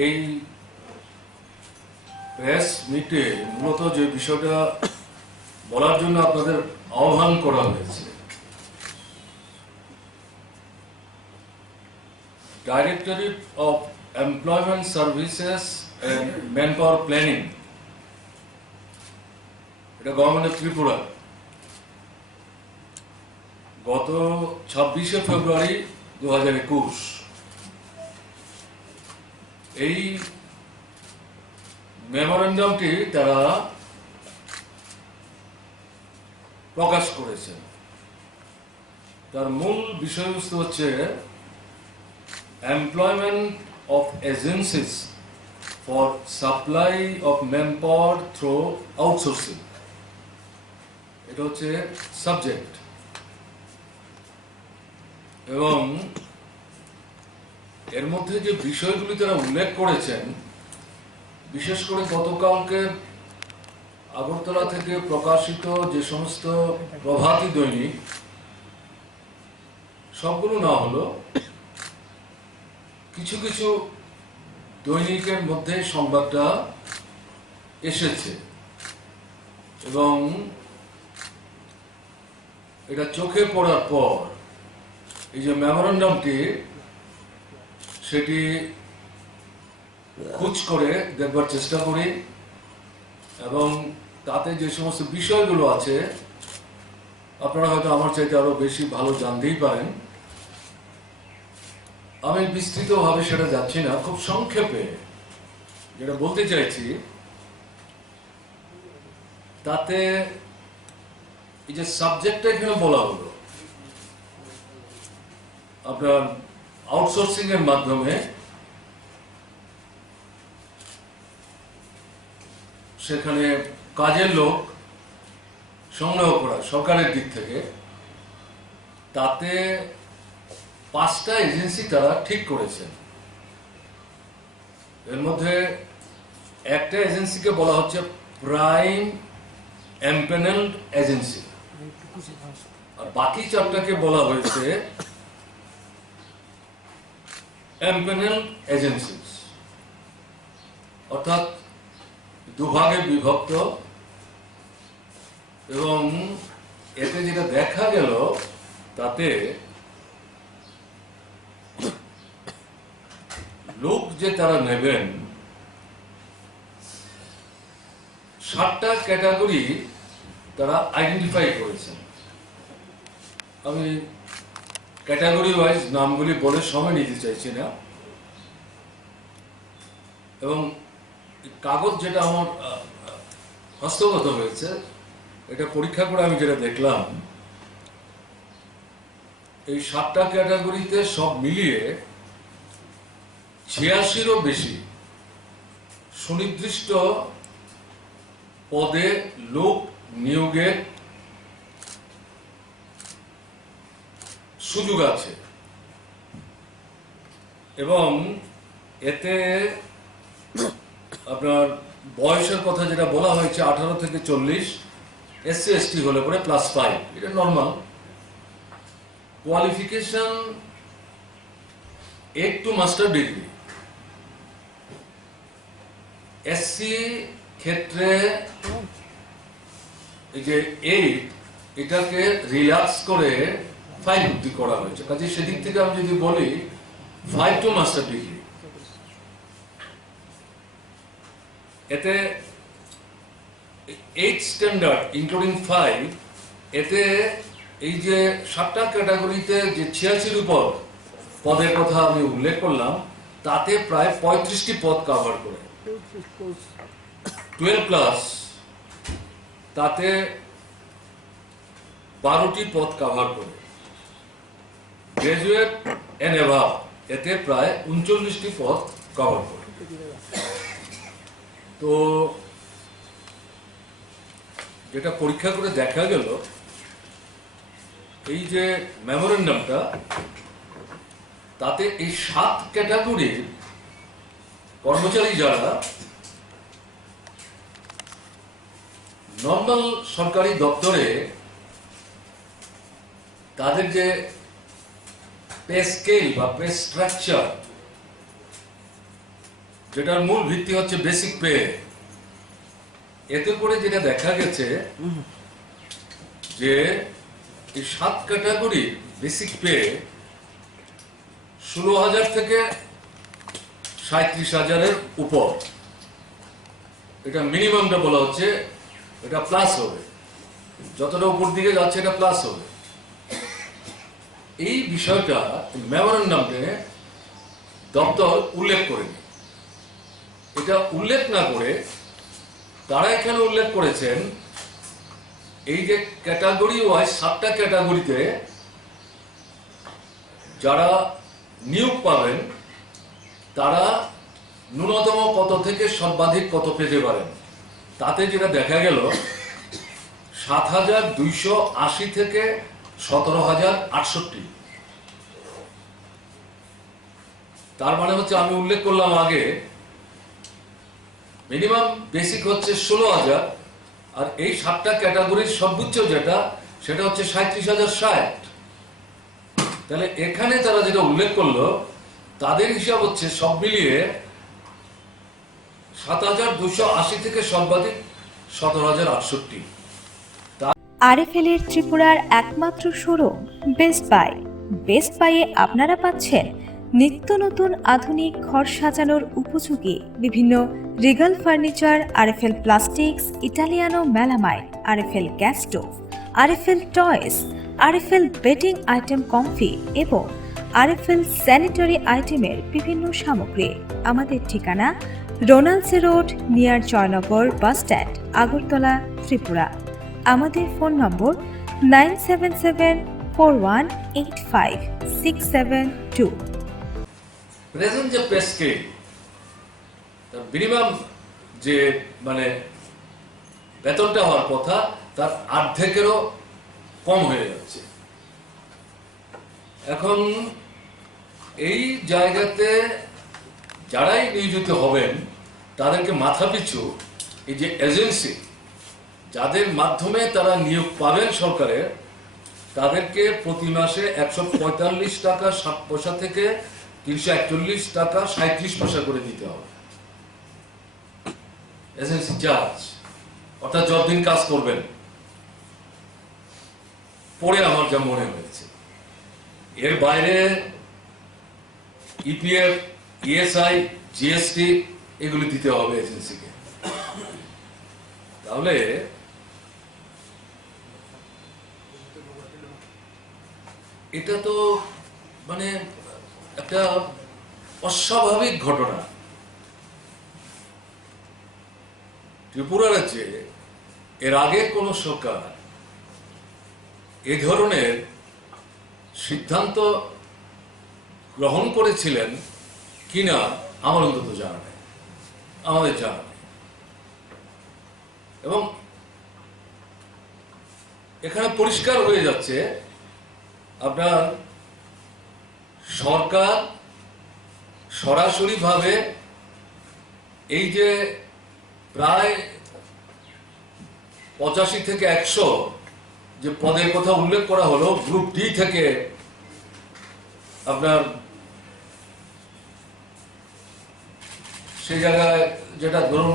এই প্রেস মিটে মূলত যে বিষয়টা বলার জন্য আপনাদের আহ্বান করা হয়েছে, directorate of employment services and manpower planning, এটা গভর্নমেন্ট অফ ত্রিপুরা গত 26শে ফেব্রুয়ারি 2021 এই মেমোরেন্ডামটি তারা প্রকাশ করেছেন। তার মূল বিষয়বস্তু হচ্ছে employment of agencies for supply of man power through outsourcing, এটা হচ্ছে সাবজেক্ট। এবং এর মধ্যে যে বিষয়গুলি তারা উল্লেখ করেছেন, বিশেষ করে গতকালকে আগরতলা থেকে প্রকাশিত যে সমস্ত প্রভাতী দৈনিক, সবগুলো না হলো কিছু কিছু দৈনিকের মধ্যে সংবাদটা এসেছে এবং এটা চোখে পড়ার পর এই যে মেমোরেন্ডামটি, সেটি খোঁজ করে দেখবার চেষ্টা করি এবং তাতে যে সমস্ত বিষয়গুলো আছে আপনারা হয়তো আমার চাইতে আরো বেশি ভালো জানতেই পারেন। আমি বিস্তৃতভাবে সেটা যাচ্ছি না, খুব সংক্ষেপে যেটা বলতে চাইছি, তাতে এই যে সাবজেক্টটা এখানে বলা হলো, আপনার আউটসোর্সিং এর মাধ্যমে সেখানে কাজের লোক সংগ্রহ করা সরকারের দিক থেকে, তাতে 5টা এজেন্সি তারা ঠিক করেছেন। এর মধ্যে একটা এজেন্সিকে বলা হচ্ছে প্রাইম এমপ্যানেলড এজেন্সি, আর বাকি 4টাকে বলা হয়েছে এমপ্যানেলড এজেন্সিস, অর্থাৎ দুভাগে বিভক্ত। এবং এতে যেটা দেখা গেল, তাতে লোক যে তারা নেবেন 7টা ক্যাটাগরি তারা আইডেন্টিফাই করেছেন। আমি ক্যাটাগরি ওয়াইজ নামগুলি বলে সময় নিতে চাইছি না। এবং কাগজ যেটা আমার হস্তগত হয়েছে, এটা পরীক্ষা করে আমি যেটা দেখলাম, এই 7টা ক্যাটাগরিতে সব মিলিয়ে 86-এরও বেশি সুনির্দিষ্ট পদে লোক নিয়োগের সুযোগ আছে। এবং এতে আপনার বয়সের কথা যেটা বলা হয়েছে 18 থেকে 40, SC ST হলে পরে +5, এটা normal qualification. 8 to master degree. SC ক্ষেত্রে এই যে 8, এটাকে রিল্যাক্স করে 5 অবধি করা হয়েছে। কাজে সেদিক থেকে আমি যদি বলি 5 to মাস্টার ডিগ্রি, এতে 8 স্ট্যান্ডার্ড ইনক্লুডিং 5, এতে এই যে 7টা ক্যাটাগরিতে যে 86-এর উপর পদের কথা আমি উল্লেখ করলাম, তাতে প্রায় 35টি পদ কভার করে। 12+, তাতে 12টি পদ কভার করে। গ্রাজুয়েট এন্ড অ্যাভাব, এতে প্রায় 39টি পদ কভার করে। তো যেটা পরীক্ষা করে দেখা গেল, এই যে মেমোরেন্ডামটা, তাতে এই 7 ক্যাটাগরির কর্মচারী যারা নর্মাল সরকারি দপ্তরে, তাদের যে পে স্কেল বা পে স্ট্রাকচার, যেটার মূল ভিত্তি হচ্ছে বেসিক পে। এতে করে যেটা দেখা গেছে যে এই 7 ক্যাটাগরি বেসিক পে 16,000 থেকে 37,000-এর উপর, এটা মিনিমামটা বলা হচ্ছে, এটা প্লাস হবে, যতটা উপর দিকে যাচ্ছে এটা প্লাস হবে। এই বিষয়টা মেমোরেন্ডামে দপ্তর উল্লেখ করেনি। এটা উল্লেখ না করে তারা এখানে উল্লেখ করেছেন এই যে ক্যাটাগরি ওয়াইজ 7টা ক্যাটাগরিতে যারা নিয়োগ পাবেন তারা ন্যূনতম কত থেকে সর্বাধিক কত পেতে পারেন। তাতে যেটা দেখা গেল 7,280 থেকে 17,068। তার মানে হচ্ছে, আমি উল্লেখ করলাম আগে, মিনিমাম বেসিক হচ্ছে 16,000, আর এই 7টা ক্যাটাগরির সর্বোচ্চ যেটা সেটা হচ্ছে 37,060। তাহলে এখানে তারা যেটা উল্লেখ করলো তাদের হিসাব হচ্ছে সব মিলিয়ে 7,280 থেকে সর্বাধিক 17,068। আরএফএল এর ত্রিপুরার একমাত্র শোরুম বেস্ট বাই। বেস্ট বাইয়ে আপনারা পাচ্ছেন নিত্য নতুন আধুনিক ঘর সাজানোর উপযোগী বিভিন্ন regal furniture, RFL plastics, Italiano melamine, RFL gas stove, RFL toys, RFL bedding item comfy এবং আরএফএল স্যানিটারি আইটেমের বিভিন্ন সামগ্রী। আমাদের ঠিকানা রোনালসে road, near Joynagar bus stand, Agartala, Tripura. আমাদের ফোন নম্বর 9774185672। প্রেজেন্ট যে পে স্কেল, তার মিনিমাম যে মানে বেতনটা হওয়ার কথা তার অর্ধেকেরও কম হয়ে যাচ্ছে। এখন এই জায়গাতে যারাই নিয়োজিত হবেন তাদেরকে মাথাপিছু এই যে এজেন্সি যাদের মাধ্যমে তারা নিয়োগ পাবেন সরকারের, তাদেরকে প্রতি মাসে 145 টাকা 60 পয়সা থেকে 341 টাকা 37 পয়সা করে দিতে হবে এজেন্সি চার্জ। অর্থাৎ যতদিন কাজ করবেন। পরে আমার যা মনে হয়েছে, এর বাইরে ইপিএফ, ইএসআই, জিএসটি এগুলি দিতে হবে এজেন্সিকে। তাহলে এটা তো মানে একটা অস্বাভাবিক ঘটনা। ত্রিপুরা রাজ্যে এর আগে কোন সরকার এ ধরনের সিদ্ধান্ত গ্রহণ করেছিলেন কিনা আমার অন্তত জানা নেই, আমাদের জানা নেই। এবং এখানে পরিষ্কার হয়ে যাচ্ছে আপনার সরকার সরাসরিভাবে এই যে প্রায় 85 থেকে 100 যে পদের কথা উল্লেখ করা হলো গ্রুপ ডি থেকে আপনার সেই জায়গায় যেটা ধরুন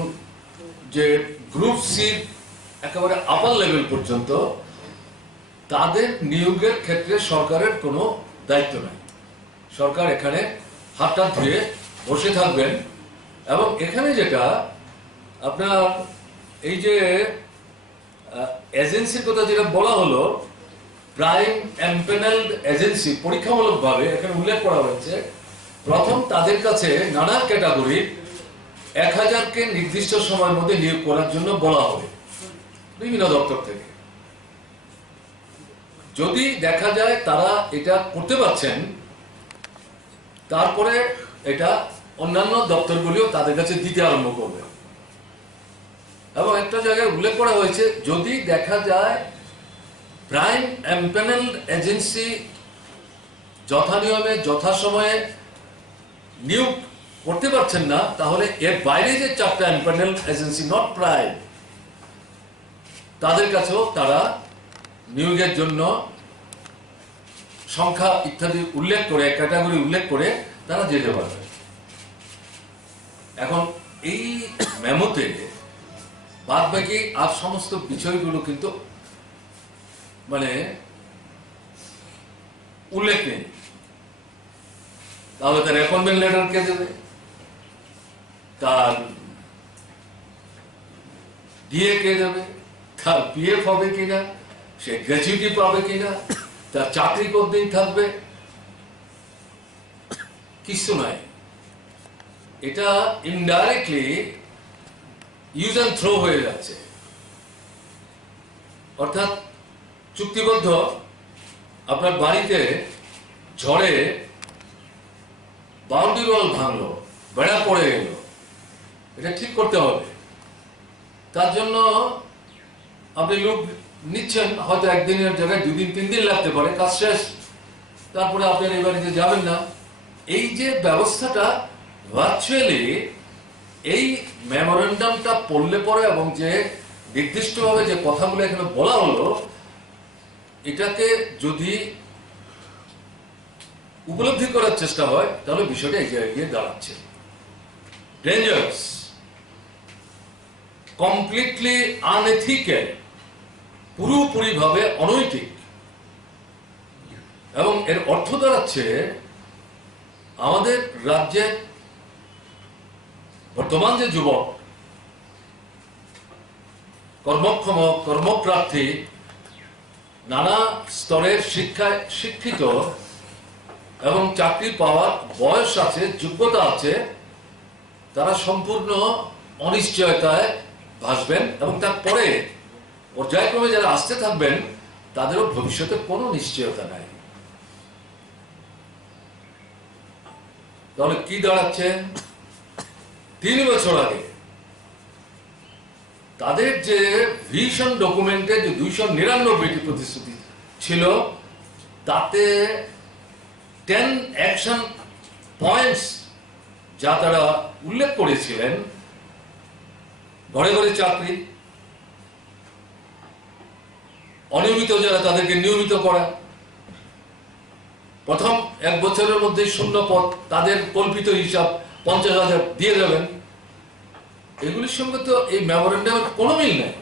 যে গ্রুপ সি একেবারে আপার লেভেল পর্যন্ত, তাদের নিয়োগের ক্ষেত্রে সরকারের কোনো দায়িত্ব নাই। সরকার এখানে হাতটা ধুয়ে বসে থাকবেন। এবং এখানে যেটা আপনার এই যে এজেন্সির কথা যেটা বলা হলো, প্রাইম এমপ্যানেলড এজেন্সি পরীক্ষামূলকভাবে এখানে উল্লেখ করা হয়েছে, প্রথম তাদের কাছে নানা ক্যাটাগরি 1,000-কে নির্দিষ্ট সময়ের মধ্যে নিয়োগ করার জন্য বলা হবে বিভিন্ন দপ্তর থেকে। যদি দেখা যায় তারা এটা করতে পারছেন, তারপরে এটা অন্যান্য দপ্তরগুলিও তাদের কাছে দিতে আরম্ভ করবে। এবং একটা জায়গায় উল্লেখ করা হয়েছে, যদি দেখা যায় প্রাইম এমপ্যানেলড এজেন্সি যথানিয়মে যথাসময়ে নিয়োগ করতে পারছেন না, তাহলে এর বাইরে যে 4টা এমপ্যানেলড এজেন্সি নট প্রাইম, তাদের কাছেও তারা নিয়োগের জন্য সংখ্যা ইত্যাদি উল্লেখ করে, ক্যাটাগরি উল্লেখ করে তারা যেতে পারবে। এখন এই মেমোতে বাদ বাকি আর সমস্ত বিষয়গুলো কিন্তু মানে উল্লেখ নেই। তাহলে তার অ্যাপয়েন্টমেন্ট লেটার কে দেবে, তার ডিএ কে দেবে, তার পিএফ হবে কিনা, সে গ্র্যাচুইটি পাবে কিনা, তার চাকরি কতদিন থাকবে, কিছু নাই। এটা ইনডাইরেক্টলি ইউজ অ্যান্ড থ্রো হয়ে যাচ্ছে। অর্থাৎ চুক্তিবদ্ধ আপনার বাড়িতে ঝড়ে বাউন্ডারি ওয়াল ভাঙলো, বেড়া পড়ে গেল, এটা ঠিক করতে হবে। তার জন্য আপনি লোক নিচ্ছেন, হয়তো একদিনের জায়গায় 2 দিন 3 দিন লাগতে পারে, কাজ শেষ, তারপরে আপনার এই বাড়িতে যাবেন না। এই যে ব্যবস্থাটা ভার্চুয়ালি এই মেমোরেন্ডামটা পড়লে পরে এবং যে নির্দিষ্টভাবে যে কথাগুলো এখানে বলা হলো, এটাকে যদি উপলব্ধি করার চেষ্টা হয় তাহলে বিষয়টা এই জায়গায় গিয়ে দাঁড়াচ্ছে ডেঞ্জারাস, কমপ্লিটলি আনএথিক্যাল, পুরোপুরি ভাবে অনৈতিক। এবং এর অর্থ দাঁড়াচ্ছে আমাদের রাজ্যের বর্তমান যে যুবক, কর্মক্ষম, কর্মপ্রার্থী, নানা স্তরের শিক্ষায় শিক্ষিত এবং চাকরি পাওয়ার বয়স আছে, যোগ্যতা আছে, তারা সম্পূর্ণ অনিশ্চয়তায় ভাসবেন এবং তারপরে পর্যায়ক্রমে যারা আসতে থাকবেন তাদেরও ভবিষ্যতে কোনো নিশ্চয়তা নাই। তাহলে কি দাঁড়াচ্ছে? 3 বছর আগে তাদের যে ভিশন ডকুমেন্টে যে 299টি প্রতিশ্রুতি ছিল, তাতে 10 অ্যাকশন পয়েন্টস যা তারা উল্লেখ করেছিলেন, ঘরে ঘরে চাকরি, অনিয়মিত যারা তাদেরকে নিয়মিত করা, প্রথম 1 বছরের মধ্যে শূন্য পদ, তাদের কল্পিত হিসাব 50,000 দিয়ে যাবেন, এগুলির সঙ্গে তো এই মেমোরেন্ডামের কোনো মিল নাই,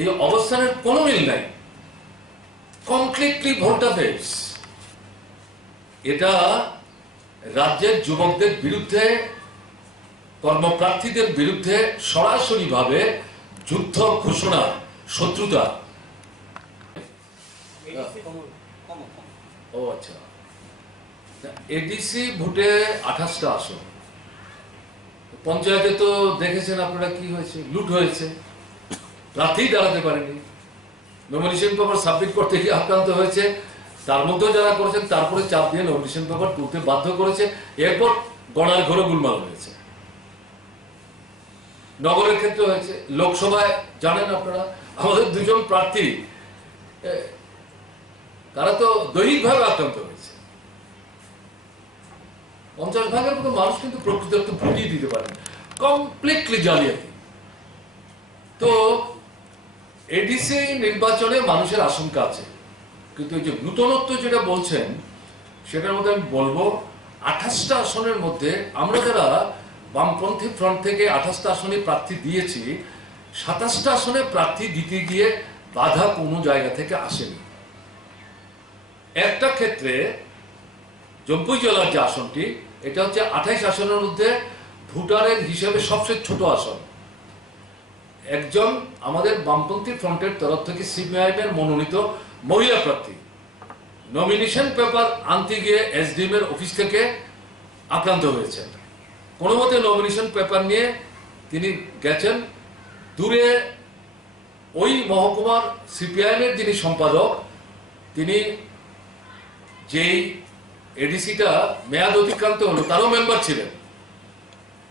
এই অবস্থানের কোনো মিল নাই, কমপ্লিটলি ভোল্টাফেস। এটা রাজ্যের যুবকদের বিরুদ্ধে, কর্মপ্রার্থীদের বিরুদ্ধে সরাসরি ভাবে যুদ্ধ ঘোষণা, শত্রুতা। ও আচ্ছা, এডিসি ভোটে 28টা আসন, পঞ্চায়েতে তো দেখেছেন আপনারা কি হয়েছে, লুট হয়েছে, প্রার্থী দাঁড়াতে পারেনি, নমিনেশন পেপার সাবমিট করতে গিয়ে আক্রান্ত হয়েছে, তার মধ্যেও যারা করেছেন তারপরে চাপ দিয়ে নমিনেশন পেপার তুলতে বাধ্য করেছে, এরপর গণার ঘরে গোলমাল হয়েছে। নগরের ক্ষেত্রে হয়েছে, লোকসভায় জানেন আপনারা আমাদের 2 জন প্রার্থী তারা তো দৈহিকভাবে আক্রান্ত হয়েছে। 50 ভাগের মতো মানুষ কিন্তু প্রকৃত ভোটই দিতে পারেন, কমপ্লিটলি জালিয়াতি। তো এডিসি নির্বাচনে মানুষের আশঙ্কা আছে, কিন্তু এই যে নূতনত্ব যেটা বলছেন সেটার মধ্যে আমি বলবো 28টা আসনের মধ্যে আমরা যারা বামপন্থী ফ্রন্ট থেকে 28টা আসনে প্রার্থী দিয়েছি, 27টা আসনে প্রার্থী দিতে গিয়ে বাধা কোনো জায়গা থেকে আসেনি। একটা ক্ষেত্রে জম্পুই জেলার যে আসনটি, এটা হচ্ছে 28 আসনের মধ্যে ভোটারের হিসেবে সবচেয়ে ছোট আসন। একজন আমাদের বামপন্থী ফ্রন্টের তরফ থেকে সিপিআইএম এর মনোনীত মহিলা প্রার্থী নমিনেশন পেপার আনতে গিয়ে এসডিএম এর অফিস থেকে আক্রান্ত হয়েছেন। কোনো মতে নমিনেশন পেপার নিয়ে তিনি গেছেন, দূরে ওই মহকুমার সিপিআইএম এর যিনি সম্পাদক, তিনি যেই এডিসিটা মেয়াদ অতিক্রান্ত হলো তারও মেম্বার ছিলেন,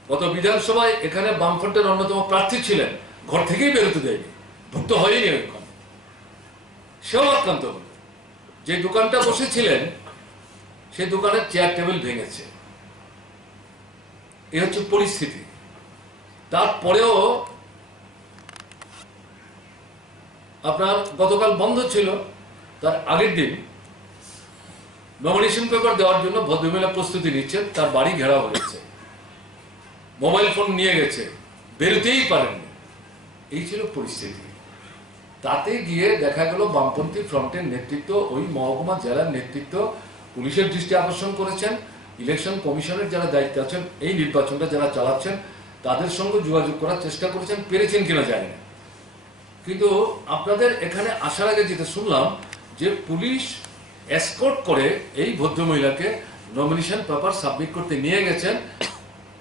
গত বিধানসভায় এখানে বামফ্রন্টের অন্যতম প্রার্থী ছিলেন, ঘর থেকেই বেরোতে দেয়নি, ভুক্ত হয়নি ওইখানে, সেও আক্রান্ত হল। যে দোকানটা বসেছিলেন সেই দোকানের চেয়ার টেবিল ভেঙেছে। এই হচ্ছে পরিস্থিতি। তারপরেও আপনার গতকাল বন্ধ ছিল, তার আগের দিন নমিনেশন পেপার দেওয়ার জন্য ভদ্রমহিলা প্রস্তুতি নিচ্ছেন, তার বাড়ি ঘেরাও হয়েছে। মোবাইল ফোন নিয়ে গেছে, বেরোতেই পারেননি। এই ছিল পরিস্থিতি। তাতে গিয়ে দেখা গেল বামপন্থী ফ্রন্টের নেতৃত্ব, ওই মহকুমা জেলার নেতৃত্ব পুলিশের দৃষ্টি আকর্ষণ করেছেন। ইলেকশন কমিশনের যারা দায়িত্বে আছেন, এই নির্বাচনটা যারা চালাচ্ছেন, তাদের সঙ্গে যোগাযোগ করার চেষ্টা করেছেন, পেরেছেন কিনা জানি না। কিন্তু আপনাদের এখানে আসার আগে যেটা শুনলাম যে পুলিশ এসকর্ট করে এই ভদ্রমহিলাকে নমিনেশন পেপার সাবমিট করতে নিয়ে গেছেন।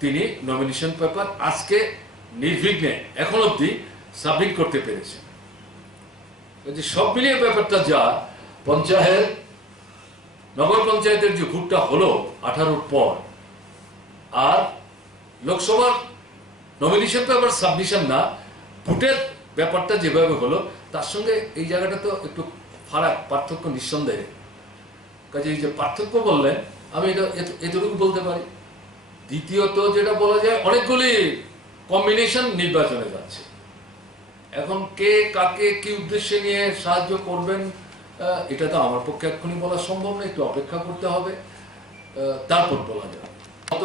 তিনি নমিনেশন পেপার আজকে নির্বিঘ্নে এখন অব্দি সাবমিট করতে পেরেছেন। যে সব মিলিয়ে ব্যাপারটা যা, পঞ্চায়েত, নগর পঞ্চায়েতের যে ভোটটা হলো 18 পর, আর লোকসভার নমিনেশন পেপার সাবমিশন না, ভোটের ব্যাপারটা যেভাবে হলো, তার সঙ্গে এই জায়গাটা তো একটু ফারাক, পার্থক্য নিঃসন্দেহে। কাজে এই যে পার্থক্য বললেন, আমি এটা এতটুকু বলতে পারি। দ্বিতীয়ত যেটা বলা যায়, অনেকগুলি কম্বিনেশন নির্বাচনে যাচ্ছে। এখন কে কাকে কি উদ্দেশ্যে নিয়ে সাহায্য করবেন, এটা তো আমার পক্ষে এক্ষুনি বলা সম্ভব না, একটু অপেক্ষা করতে হবে, তারপর বলা যাবে। গত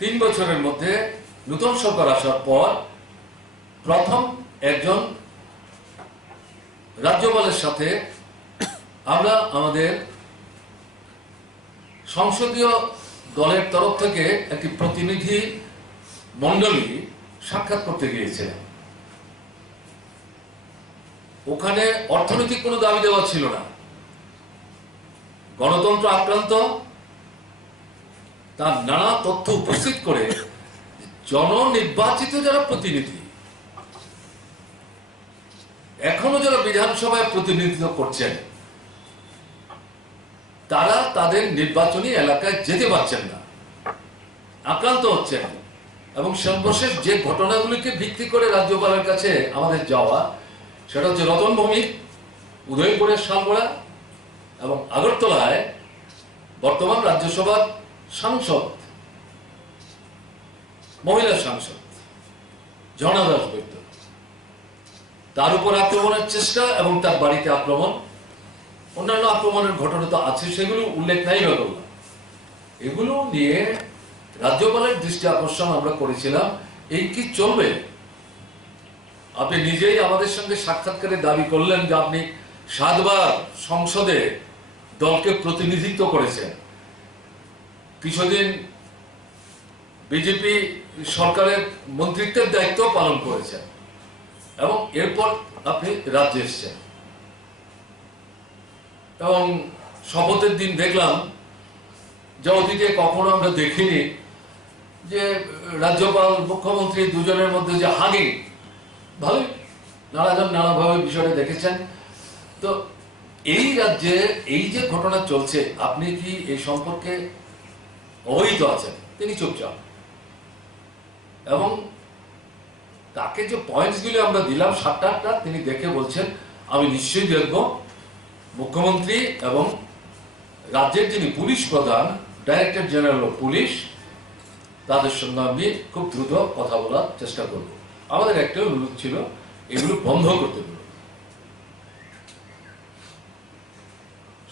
3 বছরের মধ্যে নতুন সরকার আসার পর প্রথম একজন রাজ্যপালের সাথে আমরা আমাদের সংসদীয় দলের তরফ থেকে একটি প্রতিনিধি মণ্ডলী সাক্ষাৎ করতে গিয়েছিলেন। ওখানে অর্থনৈতিক কোনো দাবি দেওয়া ছিল না। গণতন্ত্র আক্রান্ত, তার নানা তথ্য উপস্থিত করে জননির্বাচিত যারা প্রতিনিধি, এখনো যারা বিধানসভায় প্রতিনিধিত্ব করছেন, তারা তাদের নির্বাচনী এলাকায় যেতে পারছেন না, আক্রান্ত হচ্ছেন। এবং সর্বশেষ যে ঘটনাগুলিকে ভিত্তি করে রাজ্যপালের কাছে আমাদের যাওয়া, সেটা হচ্ছে রতনভূমি, উদয়পুরের শালগড়া এবং আগরতলায় বর্তমান রাজ্যসভার সাংসদ, মহিলা সাংসদ ঝর্ণা দাস বৈদ্য, তার উপর আক্রমণের চেষ্টা এবং তার বাড়িতে আক্রমণ, অন্যান্য আক্রমণের ঘটনা তো আছে, সেগুলো উল্লেখ নাই বা করলাম। এগুলো নিয়ে রাজ্যপালের দৃষ্টি আকর্ষণ আমরা করেছিলাম। এই কি চলবে? আপনি নিজেই আমাদের সঙ্গে সাক্ষাৎকারে দাবি করলেন যে আপনি 7 বার সংসদে দলকে প্রতিনিধিত্ব করেছেন, কিছুদিন বিজেপি সরকারের মন্ত্রিত্বের দায়িত্ব পালন করেছেন, এবং এরপর আপনি রাজ্যে এসেছেন। এবং শপথের দিন দেখলাম, যা অতীতে কখনো আমরা দেখিনি, যে রাজ্যপাল মুখ্যমন্ত্রী দুজনের মধ্যে যে হাগি, ভালোই নানাজন নানাভাবে বিষয়টা দেখেছেন। তো এই রাজ্যে এই যে ঘটনা চলছে, আপনি কি এই সম্পর্কে অবহিত আছেন? তিনি চুপচাপ। এবং তাকে যে পয়েন্টসগুলি আমরা দিলাম 7-8টা, তিনি দেখে বলছেন আমি নিশ্চয়ই দেখব। মুখ্যমন্ত্রী এবং রাজ্যের যিনি পুলিশ প্রধান, ডাইরেক্টর জেনারেল অফ পুলিশ, তাদের সঙ্গে আমি খুব দ্রুত কথা বলার চেষ্টা করব। আমাদের একটা অনুরোধ ছিল, এগুলো বন্ধ করতে হবে।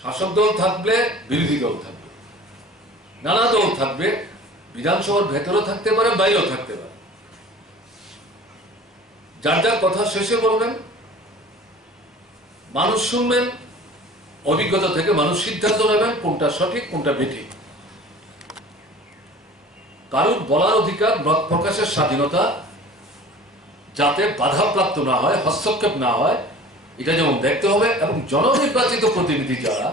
শাসক দল থাকবে, বিরোধী দল থাকবে, নানা দল থাকবে, বিধানসভার ভেতরেও থাকতে পারে, বাইরেও থাকতে পারে। যার যার কথা শেষে বলবেন, মানুষ শুনবেন, অভিজ্ঞতা থেকে মানুষ সিদ্ধান্ত নেবেন কোনটা সঠিক কোনটা বেঠিক। কারুর বলার অধিকার, মত প্রকাশের স্বাধীনতা যাতে বাধাপ্রাপ্ত না হয়, হস্তক্ষেপ না হয়, এটা যেমন দেখতে হবে। এবং জননির্বাচিত প্রতিনিধি যারা,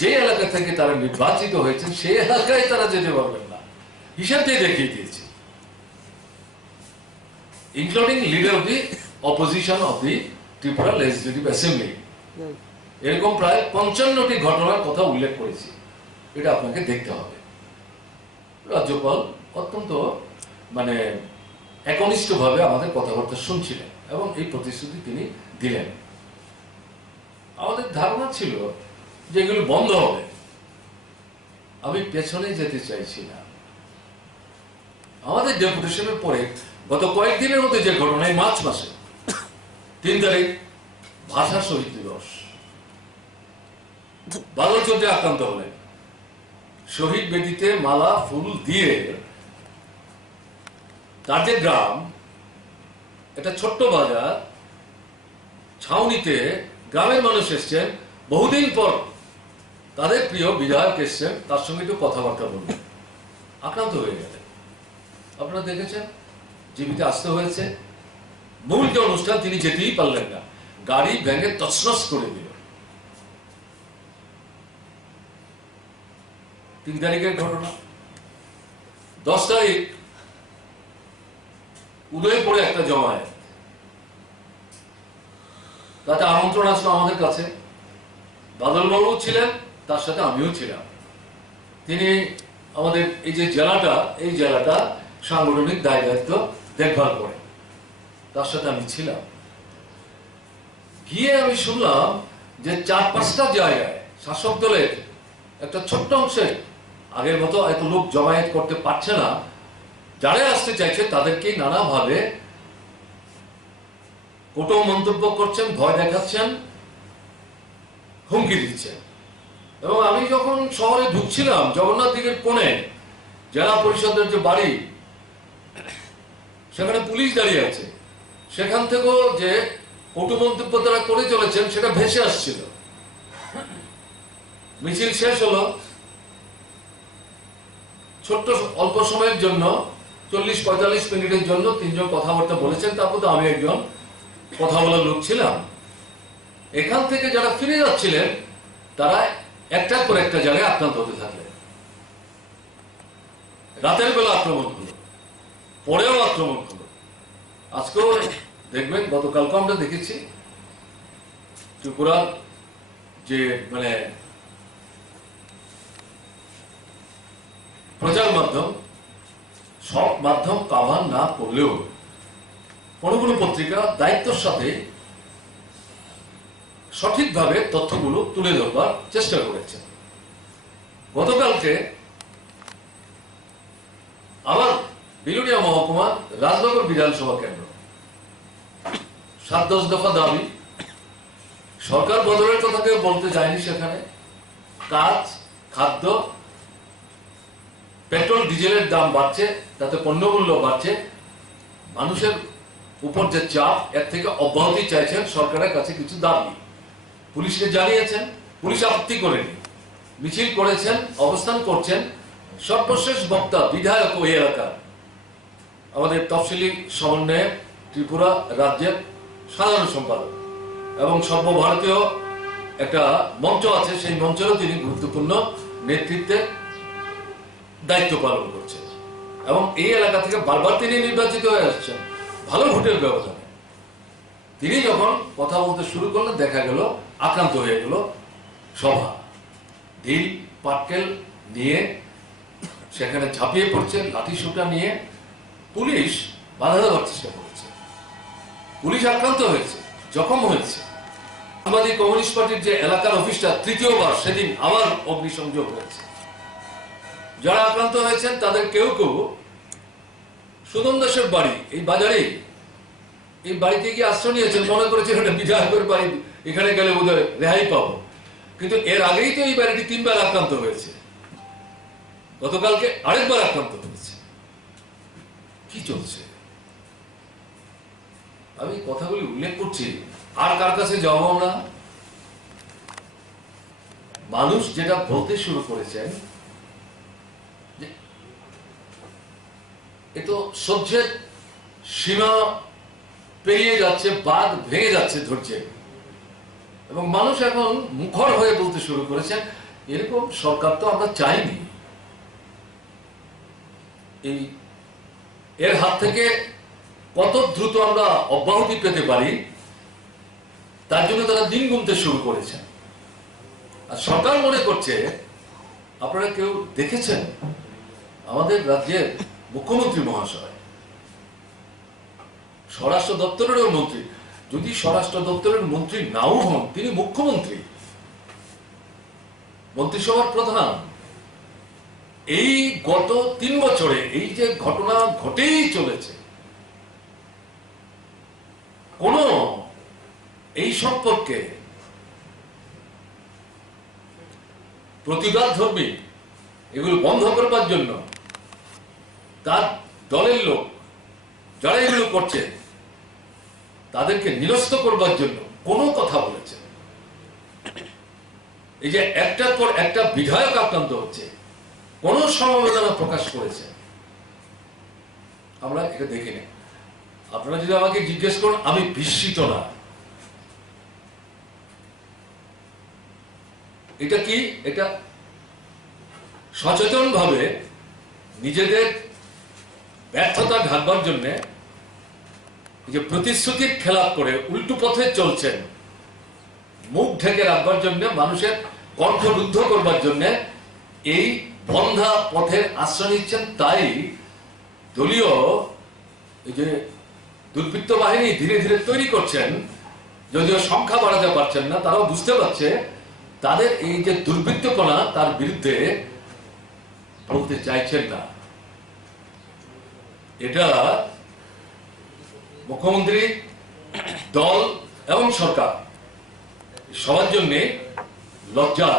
যে এলাকা থেকে তারা নির্বাচিত হয়েছেন, সেই এলাকায় তারা যেতে পারবেন না, হিসাবটাই দেখিয়ে দিয়েছে। Including leader of the opposition of the Tripura legislative assembly. এরকম প্রায় 55টি ঘটনার কথা উল্লেখ করেছি। এটা আপনাকে দেখতে হবে। রাজ্যপাল অত্যন্ত একনিষ্ঠভাবে আমাদের কথাবার্তা শুনছিলেন এবং এই প্রতিশ্রুতি তিনি দিলেন। আমাদের ধারণা ছিল যে এগুলো বন্ধ হবে। আমি পেছনে যেতে চাইছি না। আমাদের ডেপুটেশনের পরে গত কয়েকদিনের মধ্যে যে ঘটনা, মার্চ মাসে 3 তারিখ ভাষা শহীদ দিবস, বাদল চৌধুরী আক্রান্ত হলেন, শহীদ বেদিতে মালা ফুল দিয়ে তার যে গ্রাম, এটা ছোট্ট বাজার, ছাউনিতে গ্রামের মানুষ এসছেন, বহুদিন পর তাদের প্রিয় বিধায়ক এসছেন, তার সঙ্গে একটু কথাবার্তা বললেন, আক্রান্ত হয়ে গেলেন। আপনারা দেখেছেন, জীবিতে আসতে হয়েছে। মূল যে অনুষ্ঠান তিনি যেতেই পারলেন না, গাড়ি ভেঙে তছনছ করে দিল। 3 তারিখের ঘটনা। 10 তারিখ উদয়পুরে একটা জমায়েত, তাতে আমন্ত্রণ আসলো আমাদের কাছে। বাদলবাবু ছিলেন, তার সাথে আমিও ছিলাম। তিনি আমাদের এই যে জেলাটা, এই জেলাটা সাংগঠনিক দায় দায়িত্ব দেখভাল করেন, তার সাথে আমি ছিলাম। গিয়ে আমি শুনলাম যে 4-5টা জায়গায় শাসক দলের একটা ছোট্ট অংশে আগের মতো এত লোক জমায়েত করতে পারছে না, যারা আসতে চাইছে তাদেরকে নানাভাবে কটু মন্তব্য করছেন, ভয় দেখাচ্ছেন, হুমকি দিচ্ছেন। এবং আমি যখন শহরে ঢুকছিলাম, জগন্নাথ দিকের কোণে জেলা পরিষদের যে বাড়ি, সেখানে পুলিশ দাঁড়িয়ে আছে, সেখান থেকেও যে কটু মন্তব্য তারা করে চলেছেন সেটা ভেসে আসছিল। মিছিল শেষ হলো, ছোট্ট অল্প সময়ের জন্য 40-45 মিনিটের জন্য 3 জন কথাবার্তা বলেছেন, তারপর তো আমি একজন কথা বলার লোক ছিলাম। এখান থেকে যারা ফিরে যাচ্ছিলেন তারা একটার পর একটা জায়গায় আক্রান্ত হতে থাকলেন। রাতের বেলা আক্রমণ হলো, পরেও আক্রমণ হলো, আজকেও দেখবেন। গতকালকে আমরা দেখেছি ত্রিপুরার যে প্রচার মাধ্যম, সব মাধ্যম কাভার না করলেও কোনো কোনো পত্রিকা দায়িত্বের সাথে সঠিকভাবে তথ্যগুলো তুলে ধরবার চেষ্টা করেছে। গতকালকে আবার বিলুনিয়া মহকুমার রাজনগর বিধানসভা কেন্দ্র 7-10 দফা দাবি, সরকার বদলের কথা কেউ বলতে যায়নি। সেখানে কাজ, খাদ্য, পেট্রোল ডিজেলের দাম বাড়ছে, তাতে পণ্যমূল্য বাড়ছে, মানুষের উপর যে চাপ, এর থেকে অব্যাহতি চাইছেন, সরকারের কাছে কিছু দাবি। পুলিশকে জানিয়েছেন, পুলিশ আপত্তি করেনি, মিছিল করেছেন, অবস্থান করছেন। সর্বশেষ বক্তা বিধায়ক ওই এলাকার আমাদের তফসিলি সমন্বয়ে ত্রিপুরা রাজ্যের সাধারণ সম্পাদক, এবং সর্বভারতীয় একটা মঞ্চ আছে, সেই মঞ্চেরও তিনি গুরুত্বপূর্ণ নেতৃত্বের দায়িত্ব পালন করছেন। এবং এই এলাকা থেকে বারবার তিনি নির্বাচিত হয়ে আসছেন ভালো ভোটের ব্যবধানে। তিনি যখন কথা বলতে শুরু করলেন, দেখা গেল আক্রান্ত হয়ে গেল সভা। ঢিল পাটকেল নিয়ে সেখানে ঝাঁপিয়ে পড়ছে, লাঠি সুটা নিয়ে। পুলিশ বাধা দেওয়ার চেষ্টা করেছে, পুলিশ আক্রান্ত হয়েছে, জখম হয়েছে। সাংবাদিক কমিউনিস্ট পার্টির যে এলাকার অফিসটা, তৃতীয়বার সেদিন আবার অগ্নিসংযোগ হয়েছে। যারা আক্রান্ত হয়েছেন তাদের কেউ কেউ সুদন দাসের বাড়ি, এই বাজারেই, এই বাড়িতে গিয়ে আশ্রয় নিয়েছেন, মনে করেছেন এটা বিধায়কের বাড়ি, এখানে গেলে বোধহয় রেহাই পাবো। কিন্তু এর আগেই তো এই বাড়িটি 3 বার আক্রান্ত হয়েছে, গতকালকে আরেকবার আক্রান্ত হয়েছে। কি চলছে? আমি কথাগুলি উল্লেখ করছি, আর কার কাছে যাবো আমরা। মানুষ যেটা বলতে শুরু করেছেন, এ তো সহ্যের সীমা পেরিয়ে যাচ্ছে, বাঁধ ভেঙে যাচ্ছে ধৈর্যে। এবং মানুষ এখন মুখর হয়ে বলতে শুরু করেছেন, এরকম সরকার তো আমরা চাইনি। এর হাত থেকে কত দ্রুত আমরা অব্যাহতি পেতে পারি, তার জন্য তারা দিন গুনতে শুরু করেছেন। আর সরকার মনে করছে, আপনারা কেউ দেখেছেন আমাদের রাজ্যের মুখ্যমন্ত্রী মহাশয়, স্বরাষ্ট্র দপ্তরেরও মন্ত্রী, যদি স্বরাষ্ট্র দপ্তরের মন্ত্রী নাও হন, তিনি মুখ্যমন্ত্রী, মন্ত্রিসভার প্রধান। এই গত 3 বছরে এই যে ঘটনা ঘটেই চলেছে, কোন এই সম্পর্কে প্রতিবাদ ধর্মী এগুলো বন্ধ করবার জন্য তার দলের লোক যারা এগুলো করছে তাদেরকে নিরস্ত করবার জন্য কোনো কথা বলেছেন? এই যে একটার পর একটা বিধায়ক আক্রান্ত হচ্ছে, কোন সমবেদনা প্রকাশ করেছে? আমরা এটা দেখিনি। আপনারা যদি আমাকে জিজ্ঞেস করেন, আমি বিস্মিত না। এটা কি? এটা সচেতন ভাবে নিজেদের ব্যর্থতা ঢাকবার জন্য যে প্রতিশ্রুতির খেলাপ করে উল্টো পথে চলছেন, মুখ ঢেকে রাখবার জন্য, মানুষের কণ্ঠ রুদ্ধ করবার জন্য এই বন্ধা পথের আশ্রয় নিচ্ছেন। তাই দলীয় এই যে দুর্বৃত্ত বাহিনী ধীরে ধীরে তৈরি করছেন, যদিও সংখ্যা বাড়াতে পারছেন না, তারাও বুঝতে পারছে তাদের এই যে দুর্বৃত্তপনা, তার বিরুদ্ধে বলতে চাইছেন না। এটা মুখ্যমন্ত্রী, দল এবং সরকার সবার জন্য লজ্জা।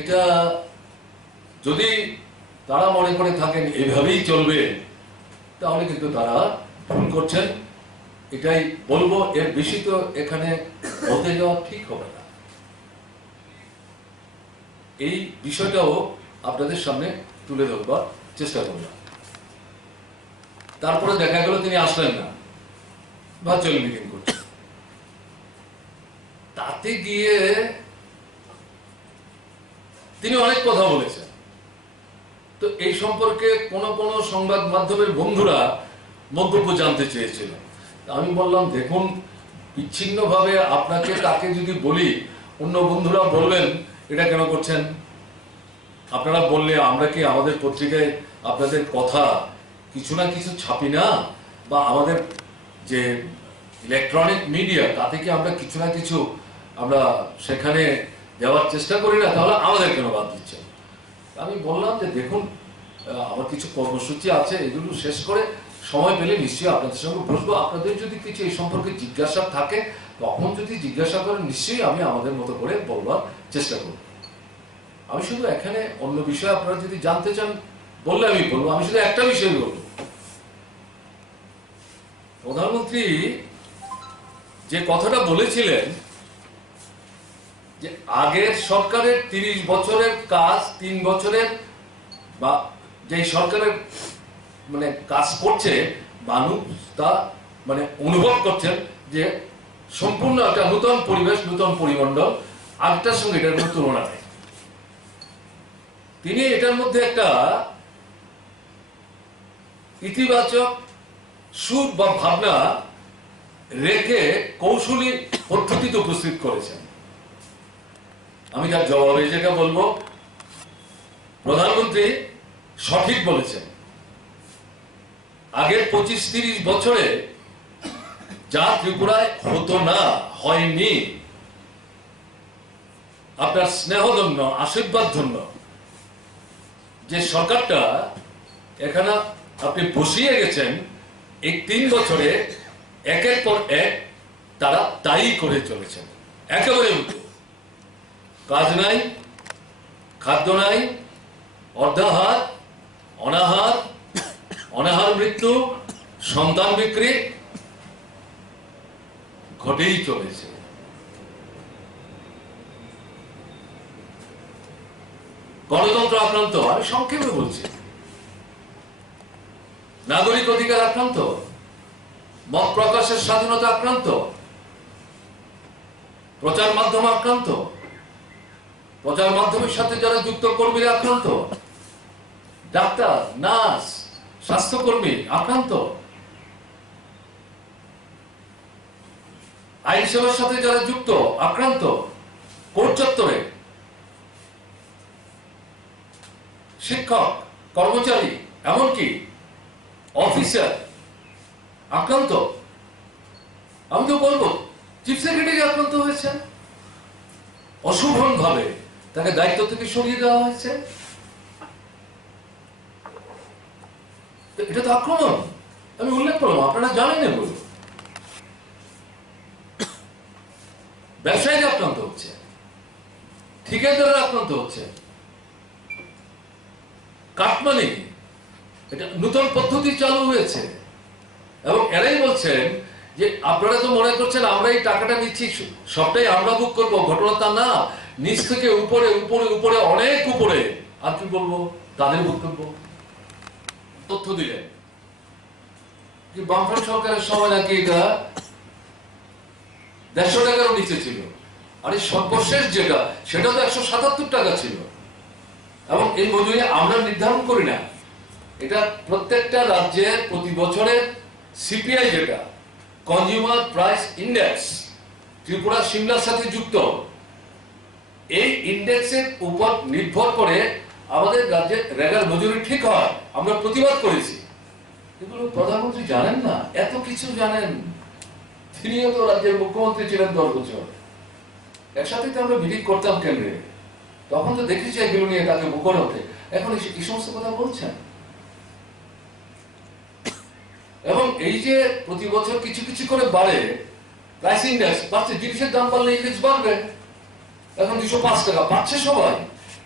এটা যদি তারা মনে করে থাকেন এভাবেই চলবে, তাহলে কিন্তু তারা ভুল করছেন। এটাই বলবো, এর বেশি তো এখানে বলতে যাওয়া ঠিক হবে না। এই বিষয়টাও আপনাদের সামনে তুলে ধরবার চেষ্টা করলাম। তারপরে দেখা গেল তিনি আসলেন না, ভার্চুয়াল মিটিং করছেন। তাতে গিয়ে তিনি অনেক কথা বলেছেন। তো এই সম্পর্কে কোন কোন সংবাদ মাধ্যমের বন্ধুরা মন্তব্য জানতে চেয়েছিল। আমি বললাম, দেখুন, বিচ্ছিন্ন ভাবে আপনাকে তাকে যদি বলি, অন্য বন্ধুরা বলবেন এটা কেন করছেন? আপনারা বললে আমরা কি আমাদের পত্রিকায় আপনাদের কথা কিছু না কিছু ছাপি না? বা আমাদের যে ইলেকট্রনিক মিডিয়া, তাতে কি আমরা কিছু না কিছু আমরা সেখানে দেওয়ার চেষ্টা করি না? তাহলে আমাদের কেন বাদ দিচ্ছেন? আমি বললাম যে দেখুন, আমার কিছু কর্মসূচি আছে, এগুলো শেষ করে সময় পেলে নিশ্চয়ই আপনাদের সঙ্গে বসবো। আপনাদের যদি কিছু এই সম্পর্কে জিজ্ঞাসা থাকে, তখন যদি জিজ্ঞাসা করেন, নিশ্চয়ই আমি আমাদের মতো করে বলবার চেষ্টা করব। আমি শুধু এখানে অন্য বিষয়ে আপনারা যদি জানতে চান বললে আমি বলবো। আমি শুধু একটা বিষয় বলবো, প্রধানমন্ত্রী যে কথাটা বলেছিলেন যে আগের সরকারের 30 বছরের কাজ 3 বছরের, বা যে সরকারের মানে কাজ করছে, মানুষ তা মানে অনুভব করছেন যে সম্পূর্ণ একটা নতুন পরিবেশ, নতুন পরিমণ্ডল, আগটার সঙ্গে এটার কোনো তুলনা নেই। তিনি এটার মধ্যে একটা ইতিবাচক সুর বা ভাবনা রেখে কৌশলী পদ্ধতিতে উপস্থিত করেছেন। আমি যার জবাবে যেটা বলবো, প্রধানমন্ত্রী সঠিক বলেছেন। আগের 25-30 বছরে যা ত্রিপুরায় হতো না, হয়নি, আপনার স্নেহধন্য, আশীর্বাদ ধন্য যে সরকারটা এখানে আপনি বসিয়ে গেছেন, এই 3 বছরে একের পর এক তারা তাই করে চলেছেন। একেবারে উল্টো, কাজ নাই, খাদ্য নাই, অর্ধাহার, অনাহার, অনাহার মৃত্যু, সন্তান বিক্রি ঘটেই চলেছে। গণতন্ত্র আক্রান্ত, আমি সংক্ষেপে বলছি। নাগরিক অধিকার আক্রান্ত, মত প্রকাশের স্বাধীনতা আক্রান্ত, প্রচার মাধ্যম আক্রান্ত, প্রচার মাধ্যমের সাথে যারা যুক্ত কর্মীরা আক্রান্ত, ডাক্তার, নার্স, স্বাস্থ্যকর্মী আক্রান্ত, আইন সেবার সাথে যারা যুক্ত আক্রান্ত, কোর্ট চত্বরে শিক্ষক, কর্মচারী, এমনকি অফিসার আক্রান্ত। আমি তো বলবো চিফ সেক্রেটারি আক্রান্ত হয়েছে, অশুভন ভাবে তাকে দায়িত্ব থেকে সরিয়ে দেওয়া হয়েছে। এটা তো আক্রমণ। আমি উল্লেখ করলাম, আপনারা জানেন এগুলো। ব্যবসায়ীরা আক্রান্ত হচ্ছে, ঠিকাদাররা আক্রান্ত হচ্ছে, কাটমানি, এটা নতুন পদ্ধতি চালু হয়েছে। এবং এরাই বলছেন যে আপনারা তো মনে করছেন আমরা এই টাকাটা নিচ্ছি সবটাই আমরা বুক করবো, ঘটনা তা না। নিচ থেকে উপরে উপরে উপরে অনেক উপরে, আর কি বলবো, তাদের বক্তব্য তথ্য দিলেন যে বামফ্রন্ট সরকারের সময় নাকি এটা 150 টাকারও নিচে ছিল, আর এই সর্বশেষ যেটা সেটা তো 177 টাকা ছিল। এবং এই মজুরি আমরা নির্ধারণ করি না, এটা প্রত্যেকটা রাজ্যের প্রতি বছরের সিপিআই, যেটা কনজিউমার প্রাইস ইন্ডেক্স, ত্রিপুরা সিমলার সাথে যুক্ত, এই ইন্ডেক্সের উপর নির্ভর করে আমাদের রাজ্যের রেগার মজুরি ঠিক হয়। আমরা প্রতিবাদ করেছি, এগুলো প্রধানমন্ত্রী জানেন না, এত কিছু জানেন। তিনিও তো রাজ্যের মুখ্যমন্ত্রী ছিলেন 10 বছর, একসাথে তো আমরা মিটিং করতাম কেন্দ্রে, তখন তো দেখেছি এগুলো নিয়ে তাকে মুখর হতে। এখন এই সমস্ত কথা বলছেন। এবং এই যে প্রতি বছর কিছু কিছু করে বাড়ে প্রাইস ইন্ডেক্স, বাড়ছে, জিনিসের দাম বাড়লে ইন্ডেক্স বাড়বে। এখন 205 টাকা পাচ্ছে সবাই,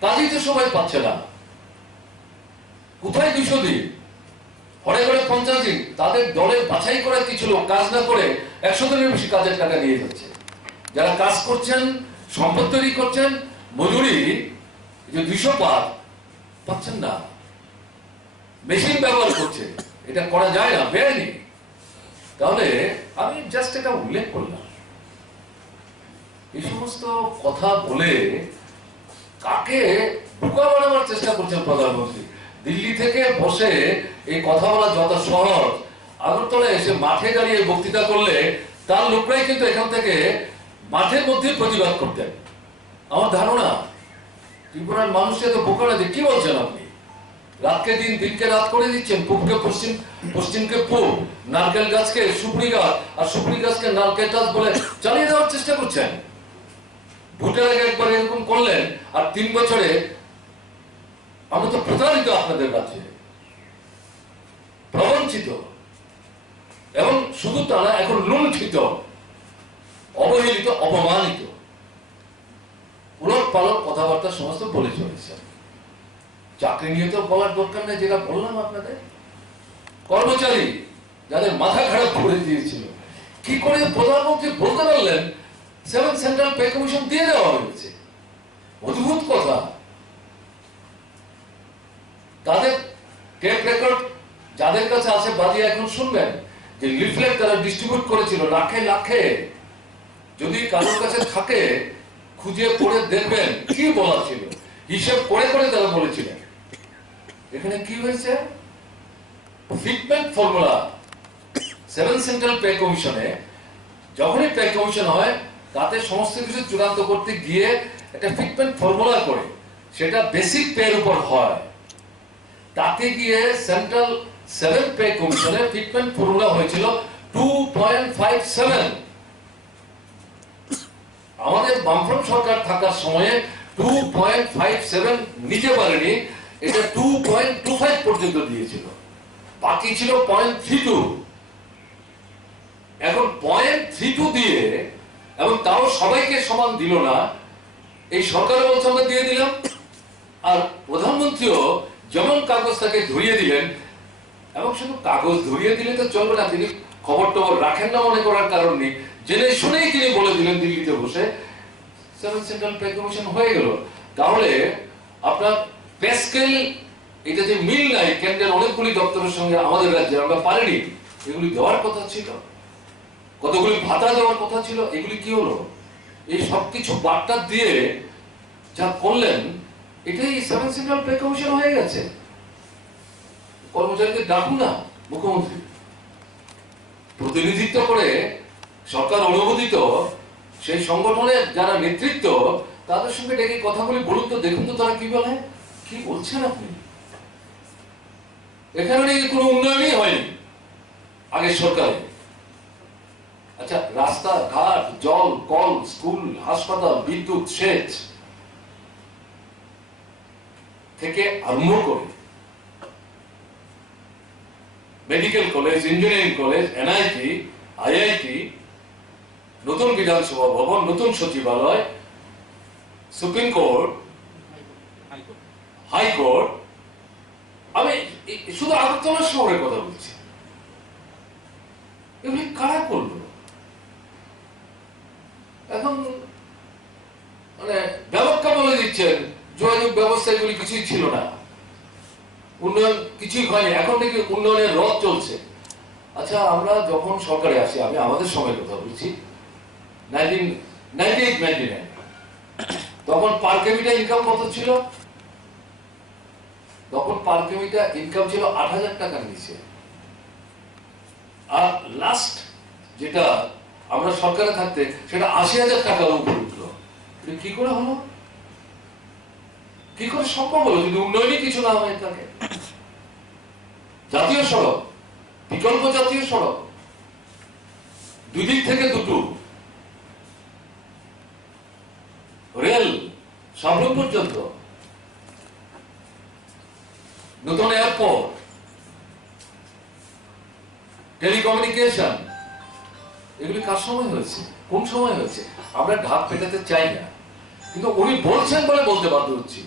কাজেই তো সবাই পাচ্ছে না। কোথায় 200 দিন, ঘরে ঘরে 50 দিন, তাদের দলের বাছাই করা কিছু লোক কাজ না করে 100 দিনের বেশি কাজের টাকা নিয়ে যাচ্ছে। যারা কাজ করছেন, সম্পদ তৈরি করছেন, মজুরি যে 200 পাচ্ছেন না, মেশিন ব্যবহার করছে, এটা করা যায় না, বেআইনি। তাহলে আমি জাস্ট এটা উল্লেখ করলাম। এই সমস্ত কথা বলে কাকে বোকা বানাবার চেষ্টা করছেন প্রধানমন্ত্রী? দিল্লি থেকে বসে এই কথা বলা যত সহজ, আগরতলায় এসে মাঠে দাঁড়িয়ে বক্তৃতা করলে তার লোকরাই কিন্তু এখান থেকে মাঠের মধ্যে প্রতিবাদ করতেন। আমার ধারণা ত্রিপুরার মানুষকে তো বোকা না, যে কি বলছেন আপনি? রাতকে দিন, দিনকে রাত করে দিচ্ছেন, পূবকে পশ্চিম, পশ্চিমকে পূব, নারকেল গাছকে সুপুরি গাছ আর সুপুরি গাছকে নারকেল গাছ বলে চালিয়ে দেওয়ার চেষ্টা করছেন। ভোটের আগে একবার এরকম করলেন, আর 3 বছরে আমরা তো প্রতারিত, আপনাদের কাছে প্রবঞ্চিত, এবং শুধু তা না, এখন লুণ্ঠিত, অবহেলিত, অপমানিত, উলট পালট কথাবার্তা সমস্ত বলে চলেছে। চাকরি নিয়ে তো বলার দরকার নেই, যেটা বললাম আপনাদের। কর্মচারী যাদের মাথা খারাপ করে দিয়েছিল, কি করে প্রধানমন্ত্রী বলতে পারলেন 7 সেন্ট্রাল পে কমিশন দিয়ে দেওয়া হয়েছে? অদ্ভুত কথা। তাদের টেপ রেকর্ড যাদের কাছে আছে বাজিয়ে এখন শুনবেন, যে লিফলেট তারা ডিস্ট্রিবিউট করেছিল লাখে লাখে। যদি কারোর কাছে থাকে খুঁজে পড়ে দেখবেন কি বলা ছিল, হিসেব করে করে তারা বলেছিলেন। এখানে কি হয়েছে? ফিটমেন্ট ফর্মুলা 7 সেন্ট্রাল পে কমিশনে, যখনই পে কমিশন হয় তাতে সমস্ত কিছু চূড়ান্ত করতে গিয়ে একটা ফিটমেন্ট ফর্মুলা করে, সেটা বেসিক পে এর উপর হয়। তাতে গিয়ে সেন্ট্রাল 7 পে কমিশনের ফিটমেন্ট ফর্মুলা হয়েছিল 2.57। আমাদের বামফ্রন্ট সরকার থাকার সময়ে 2.57 নিতে পারেনি, এটা 2.25 পর্যন্ত দিয়েছিল, বাকি ছিল 0.32। এখন 0.32 দিয়ে, এবং তাও সবাইকে সমান দিল না, এই সরকারও বলছে আমরা দিয়ে দিলাম, আর প্রধানমন্ত্রীও যেমন কাগজ তাকে ধরিয়ে দিলেন। এবং শুধু কাগজ ধরিয়ে দিলে তো চলবে না, তিনি খবর টবর রাখেন না মনে করার কারণ নেই, জেনে শুনেই তিনি বলে দিলেন দিল্লিতে বসে 7 সেন্ট্রাল পে কমিশন হয়ে গেল। তাহলে আপনার পে স্কেল, এটা যে মিল নাই কেন্দ্রের অনেকগুলি দপ্তরের সঙ্গে, আমাদের রাজ্যে আমরা পারিনি, এগুলি দেওয়ার কথা ছিল, কতগুলি ভাতা দেওয়ার কথা ছিল, এগুলি কি হলো? এই সবকিছু বার্তা দিয়ে যা করলেন, এটাই 7 সেন্ট্রাল পে কমিশন হয়ে গেছে। কর্মচারীদের ডাকুন না মুখ্যমন্ত্রী, প্রতিনিধিত্ব করে সরকার অনুমোদিত সেই সংগঠনের যারা নেতৃত্ব, তাদের সঙ্গে ডেকে কথাগুলি বলুন তো, দেখুন তো তারা কি বলে। কি বলছেন আপনি? এখানে কোনো উন্নয়নই হয়নি আগের সরকারে। আচ্ছা, রাস্তা ঘাট, জল, কল, স্কুল, হাসপাতাল, বিদ্যুৎ, সেচ থেকে আরম্ভ করে medical college, engineering college, NIT, IIT, নতুন বিধানসভা ভবন, নতুন সচিবালয়, সুপ্রিম কোর্ট, হাইকোর্ট, আমি শুধু আগরতলা শহরের কথা বলছি, এগুলি কারা করলো? এখন মানে ব্যবস্থা বলে দিচ্ছেন যোগাযোগ ব্যবস্থা এগুলি কিছুই ছিল না, উন্নয়ন কিছুই হয়নি, এখন থেকে উন্নয়নের রথ চলছে। আচ্ছা, আমরা যখন সরকারে আসি, আমি আমাদের সময়ের কথা বলছি, 1998-99, তখন পার ক্যাপিটা ইনকাম কত ছিল? তখন পার ক্যাপিটা ইনকাম ছিল 8,000 টাকার নিচে। আর লাস্ট যেটা আমরা সরকারে থাকতে সেটা 80,000 টাকার উপর উঠলো। কি করে হলো? কি করে সম্ভব হলো যদি উন্নয়নই কিছু না হয়ে থাকে? জাতীয় সড়ক, বিকল্প জাতীয় সড়ক, দুই দিক থেকে দুটো, রেল সাবরুম পর্যন্ত, নতুন এয়ারপোর্ট, টেলিকমিউনিকেশন, এগুলি কার সময় হয়েছে? কোন সময় হয়েছে? আমরা ঢাক পেটাতে চাই না, কিন্তু উনি বলছেন বলে বলতে বাধ্য হচ্ছি।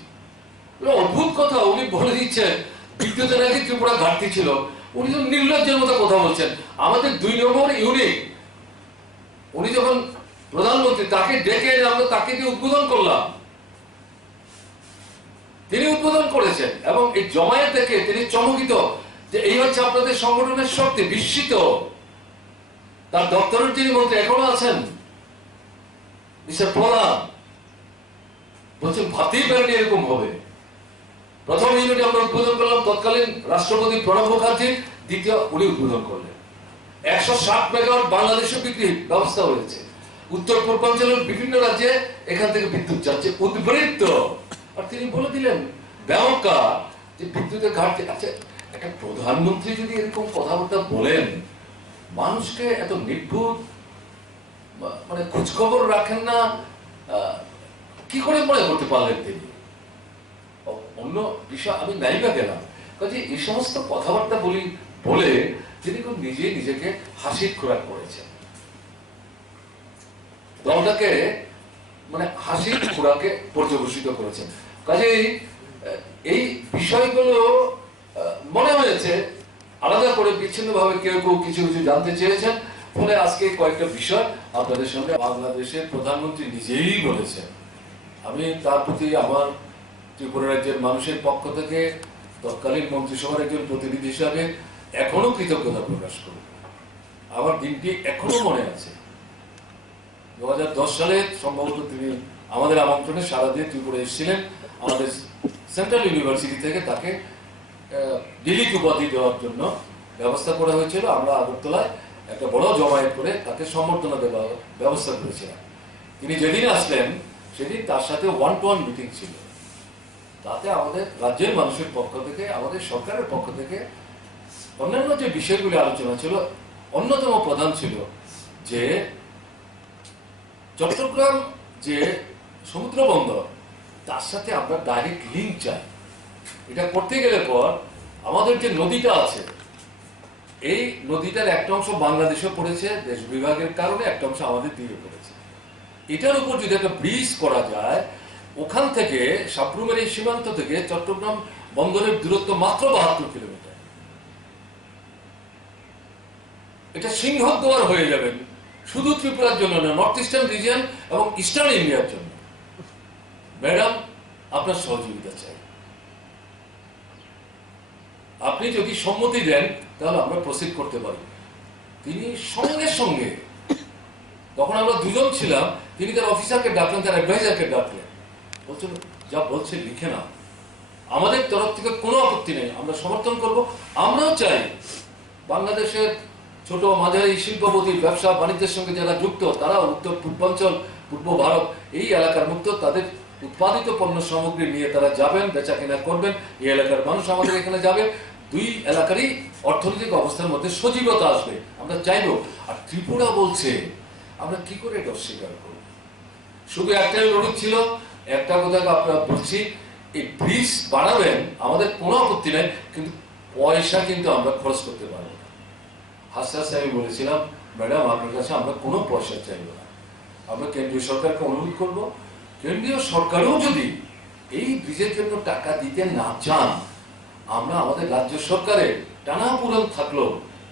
অদ্ভুত কথা, উনি বলে দিচ্ছেন বিদ্যুতের আগে ত্রিপুরা ঘাটতি ছিল। উনি তো নির্লজ্জের মতো কথা বলছেন। আমাদের 2 নম্বর ইউনিট, উনি যখন প্রধানমন্ত্রী, তাকে ডেকে এনে আমরা তাকে দিয়ে উদ্বোধন করলাম, তিনি উদ্বোধন করেছেন এবং এই জমায়েত দেখে তিনি চমকিত যে এই হচ্ছে আপনাদের সংগঠনের শক্তি, বিস্মিত। তার দপ্তরের যিনি মন্ত্রী এখনো আছেন, মিস্টার প্রধান, বলছেন ভাবতেই পারেনি এরকম হবে। প্রথম ইউনিট আমরা উদ্বোধন করলাম তৎকালীন রাষ্ট্রপতি প্রণব মুখার্জি, দ্বিতীয় উনি উদ্বোধন করলেন। 160 মেগাওয়াট বাংলাদেশে বিক্রির ব্যবস্থা হয়েছে। উত্তর পূর্বাঞ্চলের বিভিন্ন রাজ্যে এখান থেকে বিদ্যুৎ যাচ্ছে উদ্বৃত্ত। আর তিনি বলে দিলেন ব্যবকা যে বিদ্যুতের ঘাটতি। আচ্ছা, একটা প্রধানমন্ত্রী যদি এরকম কথাবার্তা বলেন, মানুষকে এত নির্ভুল মানে খোঁজখবর রাখেন না, কি করে মনে করতে পারলেন তিনি? অন্য বিষয় আমি নাই বা গেলাম, কাজে এই সমস্ত কথাবার্তা বলে তিনি নিজেই নিজেকে হাসির খোরাক করেছেন, দলটাকে মানে হাসির খোরাকে পর্যবেসিত করেছেন। কাজেই এই বিষয়গুলো মনে হয়েছে আলাদা করে বিচ্ছিন্নভাবে কেউ কেউ কিছু কিছু জানতে চেয়েছেন, ফলে আজকে কয়েকটা বিষয় আপনাদের সামনে। বাংলাদেশের প্রধানমন্ত্রী নিজেই বলেছেন, আমি তার প্রতি আমার ত্রিপুরা রাজ্যের মানুষের পক্ষ থেকে তৎকালীন মন্ত্রিসভার একজন প্রতিনিধি হিসাবে এখনো কৃতজ্ঞতা প্রকাশ করব। আমার দিনটি এখনো মনে আছে। 2010 সালে সম্ভবত তিনি আমাদের আমন্ত্রণে সারা দিয়ে ত্রিপুরা এসেছিলেন। আমাদের সেন্ট্রাল ইউনিভার্সিটি থেকে তাকে ডিলিট উপাধি দেওয়ার জন্য ব্যবস্থা করা হয়েছিল। আমরা আগরতলায় একটা বড় জমায়েত করে তাকে সম্বর্ধনা দেওয়ার ব্যবস্থা করেছিলাম। তিনি যেদিন আসলেন সেদিন তার সাথে 1-to-1 মিটিং ছিল। তাতে আমাদের রাজ্যের মানুষের পক্ষ থেকে, আমাদের সরকারের পক্ষ থেকে অন্যান্য যে বিষয়গুলি আলোচনা ছিল, অন্যতম প্রধান ছিল যে চট্টগ্রাম যে সমুদ্র বন্দর, তার সাথে আমরা ডাইরেক্ট লিঙ্ক চাই। এটা করতে গেলে পর আমাদের যে নদীটা আছে, এই নদীটার একটা অংশ বাংলাদেশে পড়েছে দেশ বিভাগের কারণে, একটা অংশ আমাদের তীরে পড়েছে। এটার উপর যদি একটা ব্রিজ করা যায়, ওখান থেকে সাবরুমের এই সীমান্ত থেকে চট্টগ্রাম বন্দরের দূরত্ব মাত্র 72 কিলোমিটার। এটা সিংহদ্বার হয়ে যাবেন শুধু ত্রিপুরার জন্য না, নর্থ ইস্টার্ন রিজিয়ন এবং ইস্টার্ন ইন্ডিয়ার জন্য। ম্যাডাম, আপনার সহযোগিতা চাই। আপনি যদি সম্মতি দেন তাহলে আমরা প্রসিড করতে পারি। তিনি সঙ্গে সঙ্গে, তখন আমরা দুজন ছিলাম, তিনি তার অফিসারকে ডাকলেন, তার অ্যাডভাইজারকে ডাকলেন, বলছেন যা বলছে লিখে নাও, আমাদের তরফ থেকে কোনো আপত্তি নেই, আমরা সমর্থন করব। আমরাও চাই বাংলাদেশের ছোট মাঝারি শিল্পপতি, ব্যবসা বাণিজ্যের সঙ্গে যারা যুক্ত, তারা উত্তর পূর্বাঞ্চল, পূর্ব ভারত এই এলাকার মুক্ত, তাদের উৎপাদিত পণ্য সামগ্রী নিয়ে তারা যাবেন, বেচা কেনা করবেন। এই এলাকার মানুষ আমাদের এখানে যাবে, দুই এলাকারই অর্থনৈতিক অবস্থার মধ্যে সজীবতা আসবে, আমরা চাইব। আর ত্রিপুরা বলছে, আমরা কি করে এটা অস্বীকার করব? শুধু একটাই অনুরোধ ছিল, একটা কথা আপনারা বলছি, এই ব্রিজ বানাবেন, আমাদের কোনো আপত্তি নেই, কিন্তু পয়সা কিন্তু আমরা খরচ করতে পারবো না। হাসতে হাসতে আমি বলেছিলাম, ম্যাডাম আপনার কাছে আমরা কোনো পয়সা চাইব না, আমরা কেন্দ্রীয় সরকারকে অনুরোধ করব, কেন্দ্রীয় সরকারও যদি এই ব্রিজের জন্য টাকা দিতে না চান, আমরা আমাদের রাজ্য সরকারের টানাপোড়েন থাকলেও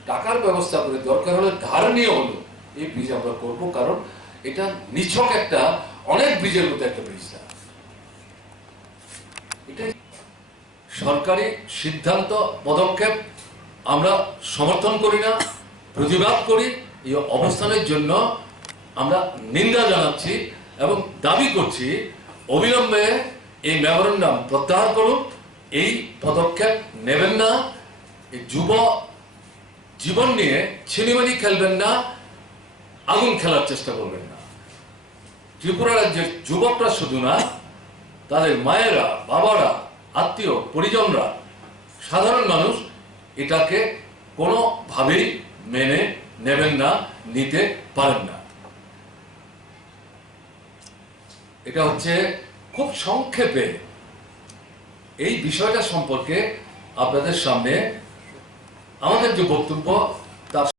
টাকার ব্যবস্থা করে দরকার হলে ধার নিয়ে হলো এই ব্রিজ আমরা করব, কারণ এটা নিছক একটা অনেক ব্রিজের মধ্যে একটা ব্রিজ না। এটাই সরকারি সিদ্ধান্ত পদক্ষেপ আমরা সমর্থন করি না, প্রতিবাদ করি। এই অবস্থানের জন্য আমরা নিন্দা জানাচ্ছি এবং দাবি করছি অবিলম্বে এই মেমোরেন্ডাম প্রত্যাহার করুন, এই পদক্ষেপ নেবেন না, এই যুব জীবন নিয়ে ছিনিমিনি খেলবেন না, আগুন খেলার চেষ্টা করবেন না। ত্রিপুরা রাজ্যের যুবকরা শুধু না, তাদের মায়েরা, বাবারা, আত্মীয় পরিজনরা, সাধারণ মানুষ এটাকে কোনোভাবেই মেনে নেবেন না, নিতে পারেন না। এটা হচ্ছে খুব সংক্ষেপে এই বিষয়টা সম্পর্কে আপনাদের সামনে আমাদের যে বক্তব্য